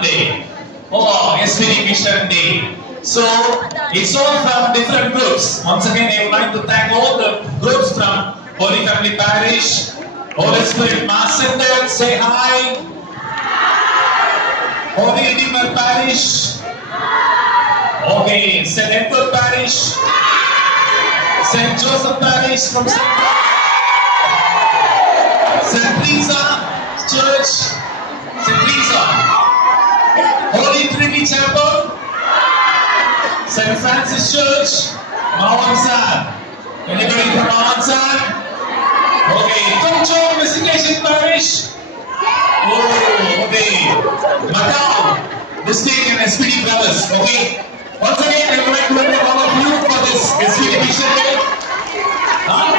Day. Oh, SVD Mission Day. So, it's all from different groups. Once again, I would like to thank all the groups from Holy Family Parish, Holy Spirit Mass Center, say hi. Holy Redeemer Parish. Okay, St. Edward Parish. St. Joseph Parish from St. Teresa Church. St. Teresa. Holy Trinity Chapel, St. Francis Church, Mawansar. Anybody from Mawansar? Okay, Tungcho Investigation Parish. Oh, okay. Macau, District and SPD Brothers. Okay. Once again, I would like to welcome all of you for this SPD Mission Day. Huh?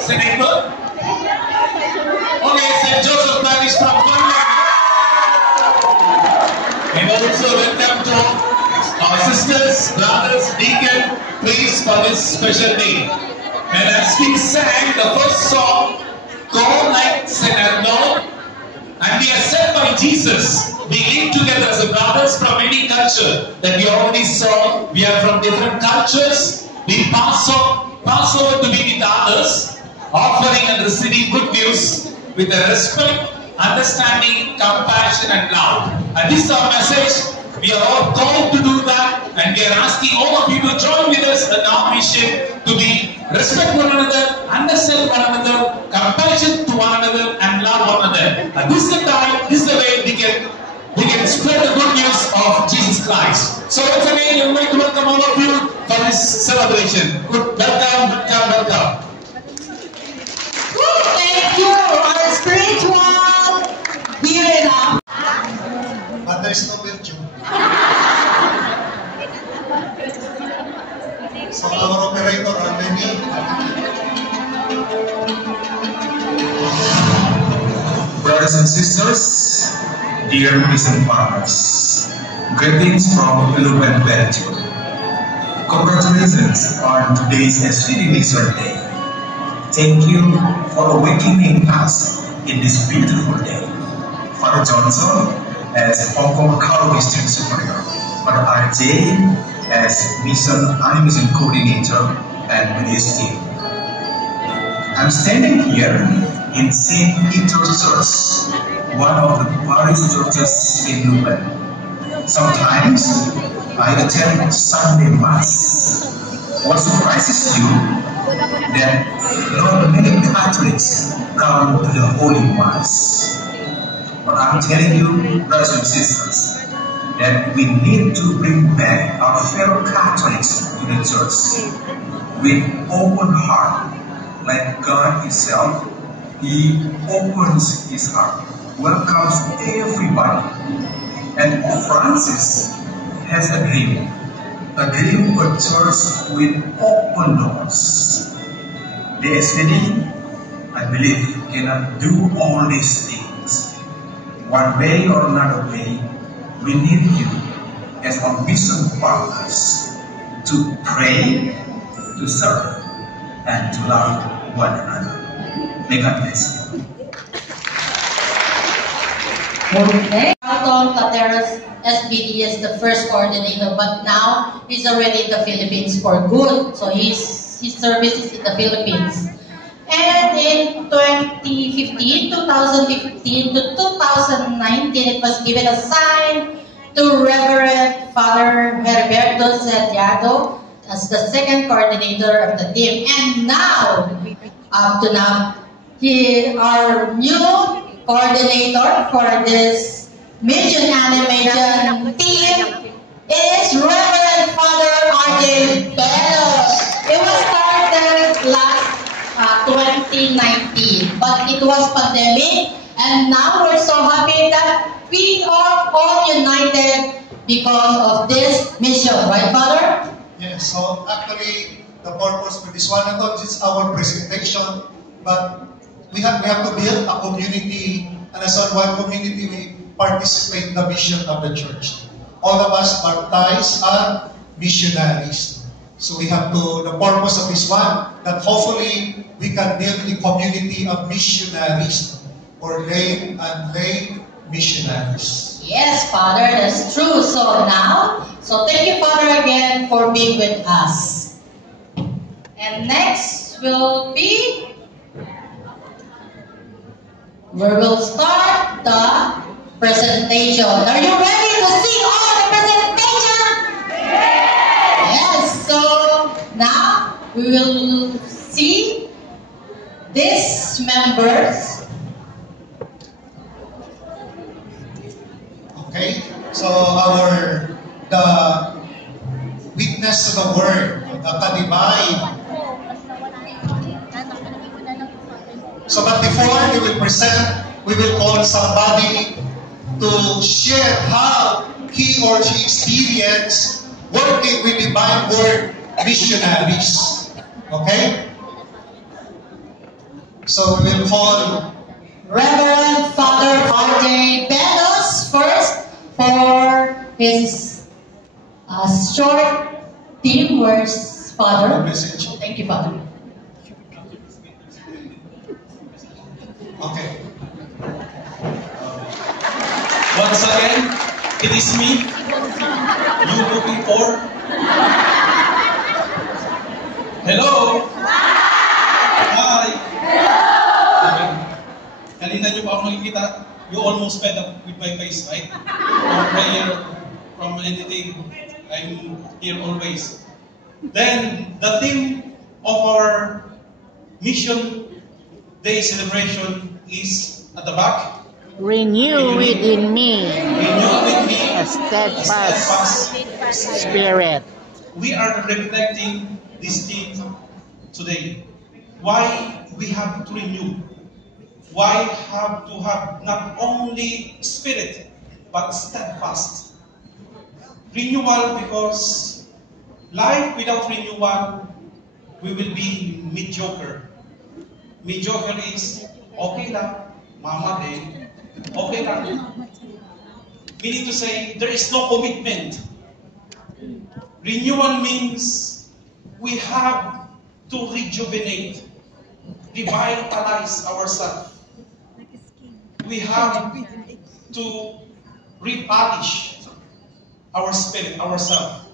St. Edward? Okay, St. Joseph Parish from Finland. And also welcome to our sisters, brothers, deacon, priests for this special day. And as we sang the first song, Go Like St. Arnold, and we are sent by Jesus. We live together as brothers from any culture that we already saw. We are from different cultures. We pass over to be with others, offering and receiving good news with a respect, understanding, compassion and love. And this is our message. We are all called to do that, and we are asking all of you to join with us in our mission to be respect one another, understand one another, compassion to one another and love one another. And this is the time, this is the way we can spread the good news of Jesus Christ. So once again, I would like to welcome all of you for this celebration. Good, welcome. Thank you, our spiritual leader. But there's no virtue. So our operator, Anthony. Brothers and sisters, dear mission partners, greetings from Luban Belgium. Congratulations on today's SVD Mission Day. Thank you for awakening us in this beautiful day. Father Johnson as Hong Kong Macau District Superior, Father RJ as Animation Coordinator and with his team. I'm standing here in St. Peter's Church, one of the parish churches in Luban. Sometimes I attend Sunday Mass. What surprises you that not many Catholics come to the Holy Mass. But I'm telling you, brothers and sisters, that we need to bring back our fellow Catholics to the church with open heart, like God Himself. He opens His heart, welcomes everybody. And Pope Francis has a dream for a church with open doors. The SVD, I believe, cannot do all these things. One way or another way, we need you as our mission partners to pray, to serve, and to love one another. May God bless you. Okay. Alton Plateros SVD is the first coordinator, but now he's already in the Philippines for good. So his service is in the Philippines. And in 2015 to 2019, it was given a sign to Reverend Father Heriberto Santiago as the second coordinator of the team. And now, up to now, our new coordinator for this mission animation team is Reverend Father R.J. Bello. It was started last COVID-19. But it was pandemic, and now we're so happy that we are all united because of this mission, right, Father? Yes, so actually, the purpose for this one, not just our presentation, but we have to build a community, and as one community, we participate in the mission of the church. All of us baptized are missionaries. So we have to, the purpose of this one, that hopefully we can build a community of missionaries, or lay and lay missionaries. Yes, Father, that's true. So thank you, Father, again for being with us. And next will be, we will start the presentation. Are you ready to see all the presentation? Yes, so now we will see these members. Okay, so the witness to the word, the kanibay. So, but before we will present, we will call somebody to share how he or she experienced working with Divine Word missionaries. Okay? So we will call Reverend Father R.J. Benos first for his short team. Where's Father? message. Thank you, Father. Okay. Once again, it is me. You looking for? Hello? Hi! Okay. Kanina nyo pa ako nakikita, you almost fed up with my face, right? From prayer, from anything, I'm here always. Then, the theme of our Mission Day celebration is at the back. Renew within me Renew with me a steadfast spirit. We are reflecting this theme today. Why we have to renew? Why have to have not only spirit but steadfast? Renewal, because life without renewal, we will be mediocre. Mediocre is okay lang, mama din, okay lang. Meaning to say, there is no commitment. Renewal means we have to rejuvenate, revitalize ourselves. We have to repolish our spirit, ourselves.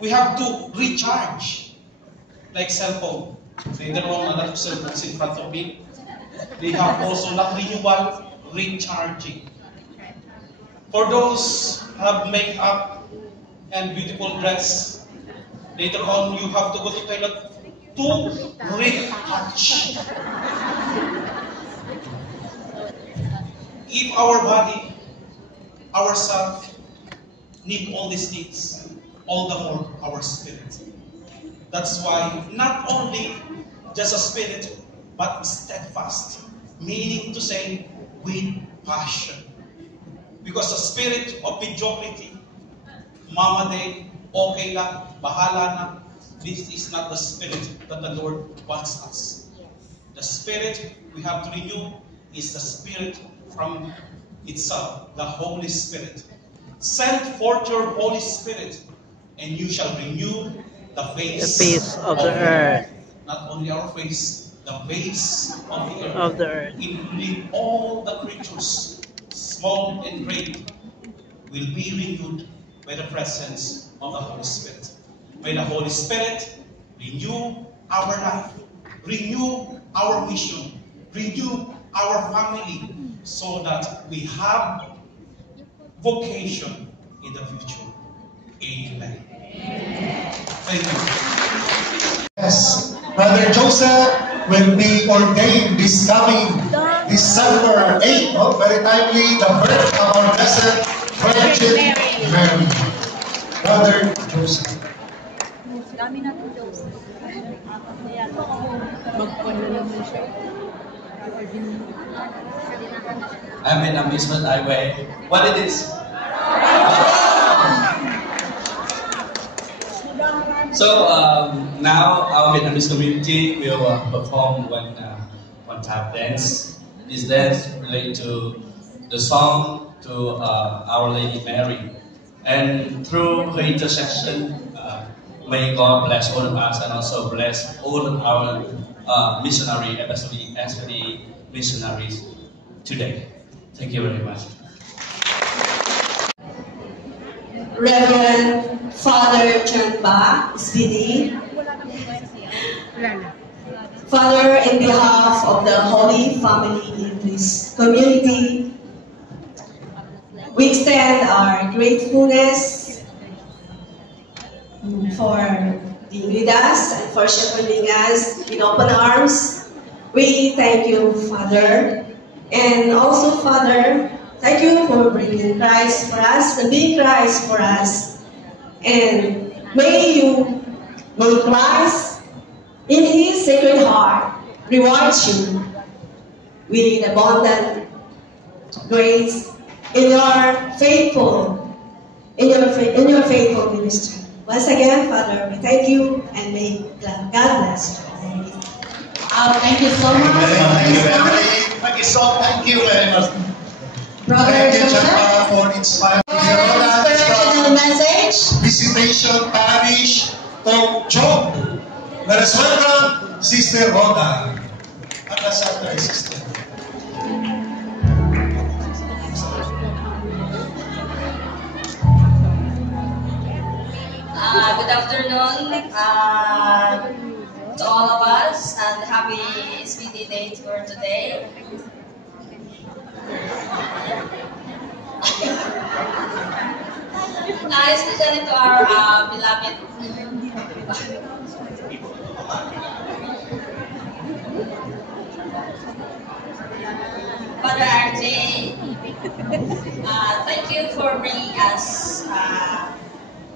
We have to recharge, like cell phone. Later on, a lot of cell phones in front of me. They have also not renewal, recharging. For those who have makeup and beautiful dress, later on you have to go to toilet to retouch. If our body, ourselves, need all these things, all the more our spirit. That's why not only just a spirit, but steadfast, meaning to say with passion. Because the spirit of mediocrity, mama day, okay lang, bahala na, this is not the spirit that the Lord wants us. The spirit we have to renew is the spirit from itself, the Holy Spirit. Send forth your Holy Spirit, and you shall renew the face of the earth. Not only our face, the face of the earth. Of the earth. Including all the creatures, small and great, will be renewed by the presence of the Holy Spirit. May the Holy Spirit renew our life, renew our mission, renew our family, so that we have vocation in the future. Amen. Thank you. Yes, Brother Joseph will be ordained this coming December 8th. Oh, very timely, the birth of our Blessed Virgin Mary. Brother Joseph. Dami natin Joseph. I'm in amusement highway. What it is? So now our Vietnamese community will perform one tap dance. This dance related to the song to Our Lady Mary, and through her intercession, may God bless all of us and also bless all of our missionary, especially missionaries today. Thank you very much. Reverend Father John Ba, SPD. Father, in behalf of the Holy Family in this community, we extend our gratefulness for being with us and for shepherding us with open arms. We thank you, Father. And also, Father, thank you for bringing Christ for us and being Christ for us. And may Christ, in His sacred heart, reward you with abundant grace in your faithful ministry. Once again, Father, we thank you and may God bless you. Thank you so much. Thank you very much. Brother Thank you, Joseph. Chapa, for inspiring Inspirational message. Visitation Parish of Job. Let us welcome Sister Rhoda. At the center, Sister. Good afternoon to all of us, and happy SPD Day for today. Especially to our beloved Father RJ. Thank you for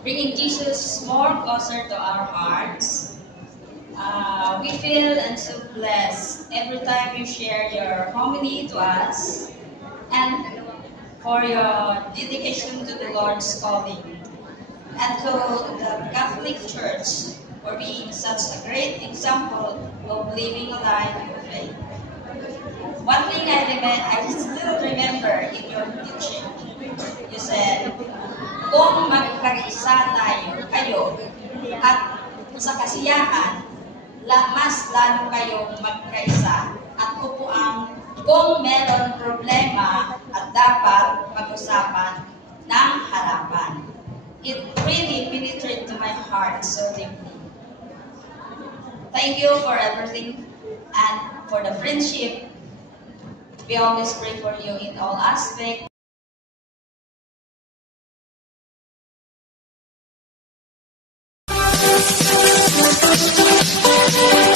bringing Jesus more closer to our hearts. We feel and so blessed every time you share your homily to us, and for your dedication to the Lord's calling, and to the Catholic Church for being such a great example of living a life of faith. One thing I still remember in your teaching, you said, kung magkaisa kayo at sa kasiyahan, mas lalo kayong magkaisa at upuan kung meron problema at dapat mag-usapan ng harapan. It really penetrated to my heart so deeply. Thank you for everything and for the friendship. We always pray for you in all aspects. Thank you.